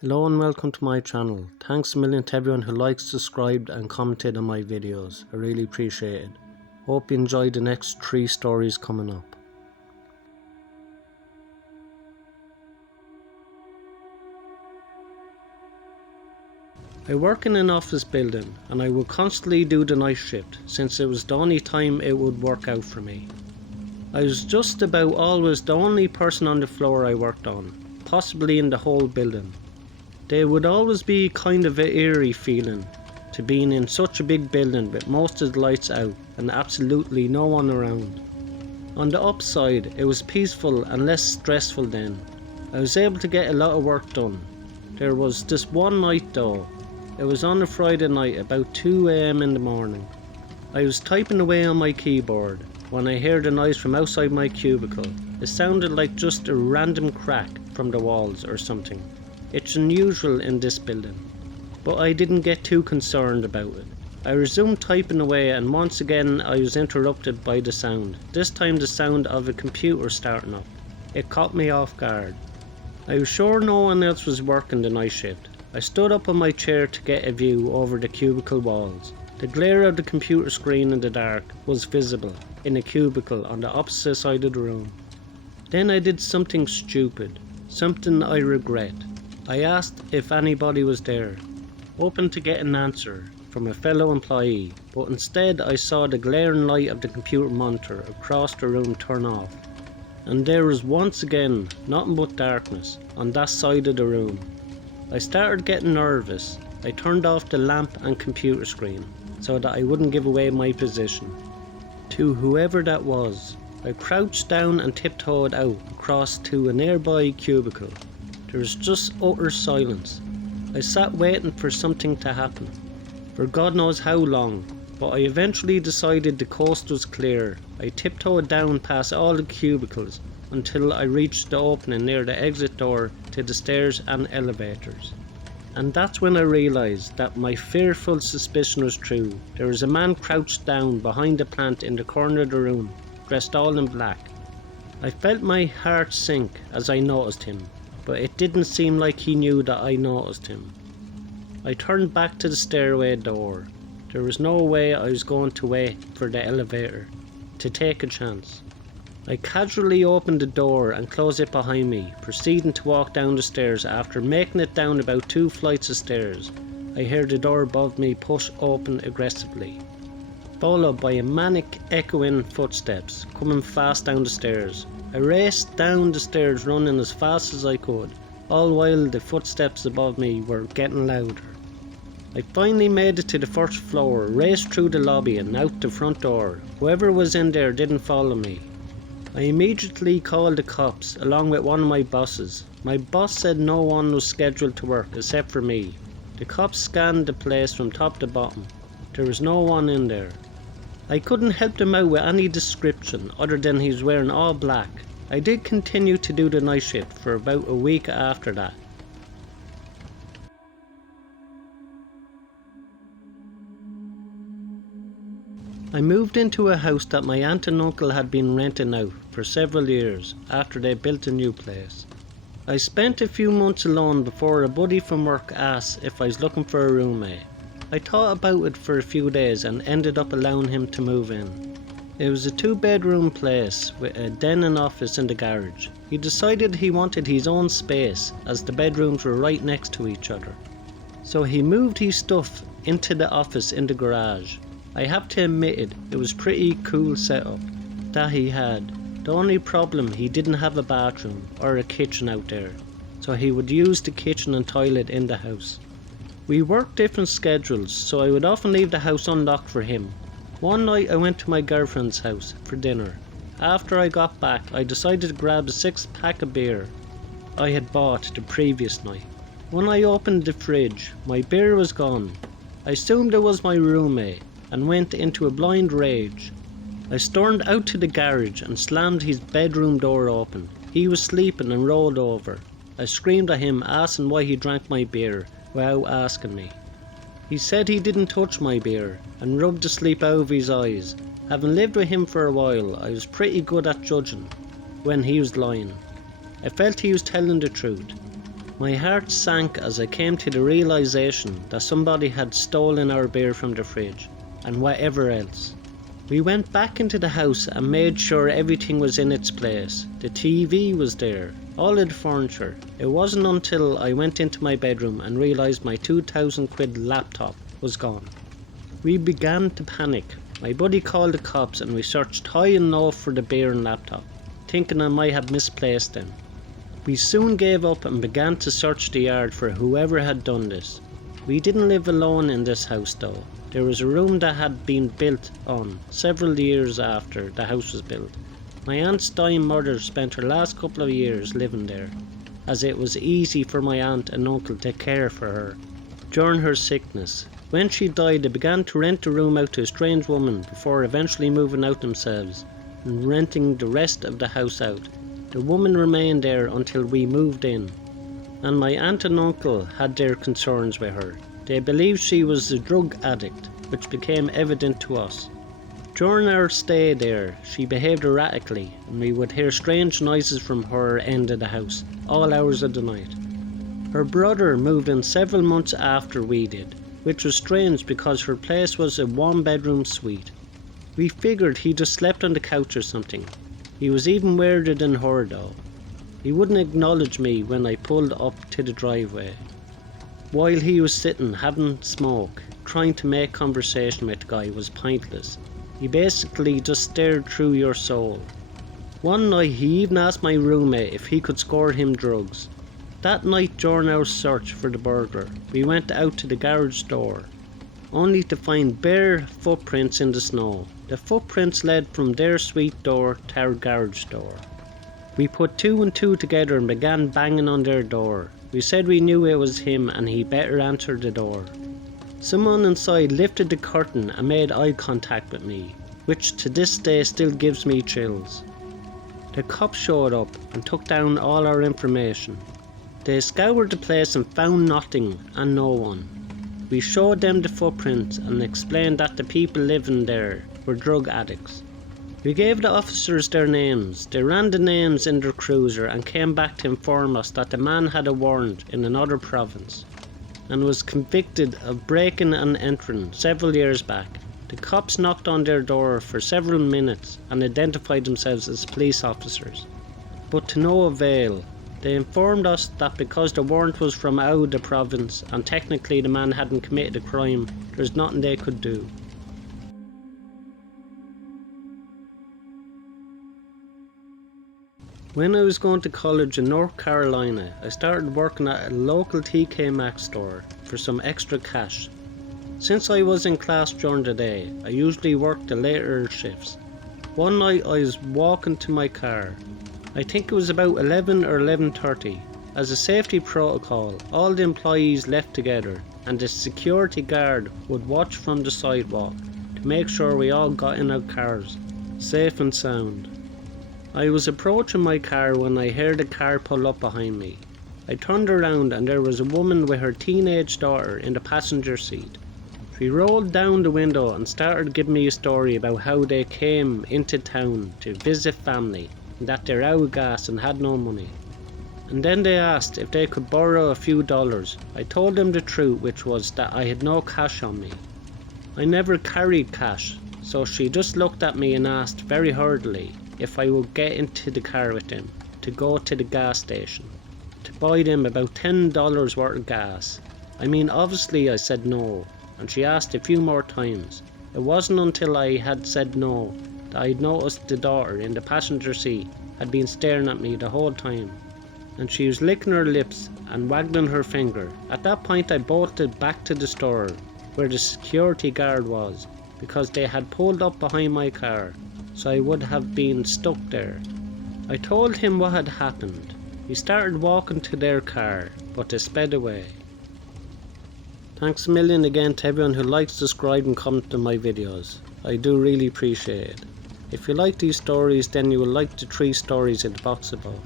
Hello and welcome to my channel. Thanks a million to everyone who liked, subscribed and commented on my videos. I really appreciate it. Hope you enjoy the next 3 stories coming up. I work in an office building and I would constantly do the night shift since it was the only time it would work out for me. I was just about always the only person on the floor I worked on, possibly in the whole building. There would always be kind of an eerie feeling to being in such a big building with most of the lights out and absolutely no one around. On the upside, it was peaceful and less stressful then. I was able to get a lot of work done. There was this one night though. It was on a Friday night about 2 AM in the morning. I was typing away on my keyboard when I heard a noise from outside my cubicle. It sounded like just a random crack from the walls or something. It's unusual in this building, but I didn't get too concerned about it. I resumed typing away and once again I was interrupted by the sound, this time the sound of a computer starting up. It caught me off guard. I was sure no one else was working the night shift. I stood up on my chair to get a view over the cubicle walls. The glare of the computer screen in the dark was visible in a cubicle on the opposite side of the room. Then I did something stupid, something I regret. I asked if anybody was there, hoping to get an answer from a fellow employee, but instead I saw the glaring light of the computer monitor across the room turn off, and there was once again nothing but darkness on that side of the room. I started getting nervous. I turned off the lamp and computer screen so that I wouldn't give away my position to whoever that was. I crouched down and tiptoed out across to a nearby cubicle. There was just utter silence. I sat waiting for something to happen, for God knows how long, but I eventually decided the coast was clear. I tiptoed down past all the cubicles until I reached the opening near the exit door to the stairs and elevators. And that's when I realised that my fearful suspicion was true. There was a man crouched down behind the plant in the corner of the room, dressed all in black. I felt my heart sink as I noticed him, but it didn't seem like he knew that I noticed him. I turned back to the stairway door. There was no way I was going to wait for the elevator to take a chance. I casually opened the door and closed it behind me, proceeding to walk down the stairs. After making it down about 2 flights of stairs, I heard the door above me push open aggressively, followed by a manic echoing footsteps coming fast down the stairs. I raced down the stairs running as fast as I could, all while the footsteps above me were getting louder. I finally made it to the first floor, raced through the lobby and out the front door. Whoever was in there didn't follow me. I immediately called the cops along with one of my bosses. My boss said no one was scheduled to work except for me. The cops scanned the place from top to bottom. There was no one in there. I couldn't help them out with any description other than he was wearing all black. I did continue to do the night shift for about a week after that. I moved into a house that my aunt and uncle had been renting out for several years after they built a new place. I spent a few months alone before a buddy from work asked if I was looking for a roommate. I thought about it for a few days and ended up allowing him to move in. It was a 2-bedroom place with a den and office in the garage. He decided he wanted his own space as the bedrooms were right next to each other. So he moved his stuff into the office in the garage. I have to admit it was pretty cool setup that he had. The only problem, he didn't have a bathroom or a kitchen out there, so he would use the kitchen and toilet in the house. We worked different schedules, so I would often leave the house unlocked for him. One night I went to my girlfriend's house for dinner. After I got back, I decided to grab a 6-pack of beer I had bought the previous night. When I opened the fridge, my beer was gone. I assumed it was my roommate and went into a blind rage. I stormed out to the garage and slammed his bedroom door open. He was sleeping and rolled over. I screamed at him, asking why he drank my beer without asking me. He said he didn't touch my beer and rubbed the sleep out of his eyes. Having lived with him for a while, I was pretty good at judging when he was lying. I felt he was telling the truth. My heart sank as I came to the realisation that somebody had stolen our beer from the fridge, and whatever else. We went back into the house and made sure everything was in its place. The TV was there, all of the furniture. It wasn't until I went into my bedroom and realised my 2,000 quid laptop was gone. We began to panic. My buddy called the cops and we searched high and low for the beer and laptop, thinking I might have misplaced them. We soon gave up and began to search the yard for whoever had done this. We didn't live alone in this house though. There was a room that had been built on several years after the house was built. My aunt's dying mother spent her last couple of years living there, as it was easy for my aunt and uncle to care for her during her sickness. When she died, they began to rent the room out to a strange woman before eventually moving out themselves and renting the rest of the house out. The woman remained there until we moved in, and my aunt and uncle had their concerns with her. They believed she was a drug addict, which became evident to us. During our stay there, she behaved erratically, and we would hear strange noises from her end of the house, all hours of the night. Her brother moved in several months after we did, which was strange because her place was a one-bedroom suite. We figured he just slept on the couch or something. He was even weirder than her though. He wouldn't acknowledge me when I pulled up to the driveway. While he was sitting having smoke, trying to make conversation with the guy was pointless. He basically just stared through your soul. One night he even asked my roommate if he could score him drugs. That night during our search for the burglar, we went out to the garage door, only to find bare footprints in the snow. The footprints led from their suite door to our garage door. We put two and two together and began banging on their door. We said we knew it was him and he better answer the door. Someone inside lifted the curtain and made eye contact with me, which to this day still gives me chills. The cops showed up and took down all our information. They scoured the place and found nothing and no one. We showed them the footprints and explained that the people living there were drug addicts. We gave the officers their names. They ran the names in their cruiser and came back to inform us that the man had a warrant in another province and was convicted of breaking and entering several years back. The cops knocked on their door for several minutes and identified themselves as police officers, but to no avail. They informed us that because the warrant was from out of the province and technically the man hadn't committed a crime, there's nothing they could do. When I was going to college in North Carolina, I started working at a local TK Maxx store for some extra cash. Since I was in class during the day, I usually worked the later shifts. One night I was walking to my car. I think it was about 11 or 11:30. As a safety protocol, all the employees left together and the security guard would watch from the sidewalk to make sure we all got in our cars, safe and sound. I was approaching my car when I heard a car pull up behind me. I turned around and there was a woman with her teenage daughter in the passenger seat. She rolled down the window and started giving me a story about how they came into town to visit family, and that they're out of gas and had no money. And then they asked if they could borrow a few dollars. I told them the truth, which was that I had no cash on me. I never carried cash, so she just looked at me and asked very hurriedly if I would get into the car with them to go to the gas station to buy them about $10 worth of gas. I mean, obviously I said no, and she asked a few more times. It wasn't until I had said no that I noticed the daughter in the passenger seat had been staring at me the whole time, and she was licking her lips and waggling her finger. At that point I bolted back to the store where the security guard was, because they had pulled up behind my car, so I would have been stuck there. I told him what had happened. He started walking to their car, but they sped away. Thanks a million again to everyone who likes, subscribe and comment on my videos. I do really appreciate it. If you like these stories, then you will like the 3 stories in the box above.